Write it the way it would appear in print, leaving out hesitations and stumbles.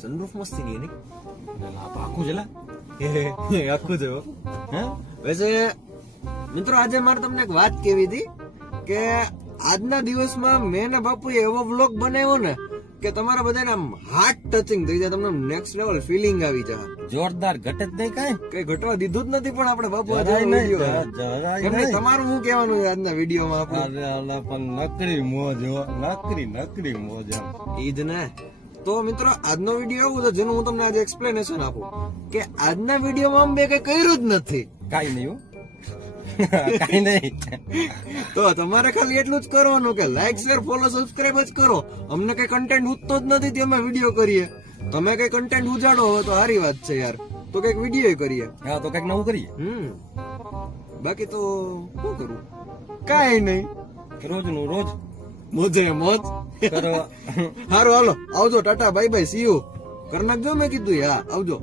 Sunroof મસ્તી નહીં આખું છે આખું છે હે વૈસે મિત્રો આજે મારે તમને એક વાત કેવી હતી કે આજના દિવસમાં મેં ને બાપુએ એવો વ્લોગ બનાવ્યો ને કે તમારા બધાને આમ હાર્ટ ટચિંગ થઈ જાય, તમને નેક્સ્ટ લેવલ ફીલિંગ આવી જાય. જોરદાર ઘટે જ નહીં કઈ ઘટવા દીધું જ નથી પણ આપણે બાપુ આજે તમારું શું કહેવાનું છે આજના વિડીયોમાં આપણે પણ નકરી મોજ નકરી મોજ ઈદ ને. તો મિત્રો આજનો વિડીયો એવું છે જેનું હું તમને આજે એક્સપ્લેનેશન આપું કે આજના વિડીયોમાં અમે બે કઈ કર્યું જ નથી. કઈ નહીં કઈ નહીં. તો તમારે ખાલી એટલું જ કરવાનું કે લાઈક શેર ફોલો સબસ્ક્રાઇબ જ કરો. અમને કઈ કન્ટેન્ટ ઉઠતો જ નથી તે અમે વિડીયો કરીએ. તમે કઈ કન્ટેન્ટ ઉજાડો હોય તો સારી વાત છે યાર, તો કઈક વિડીયો કરીએ. હા તો કઈક નવું કરીએ. બાકી તો શું કરું, કઈ નહીં, રોજ નું રોજ મોજે મોજ કરો. સારું હાલો આવજો, Tata bye bye see you કરી નાખજો. મેં કીધું હા આવજો.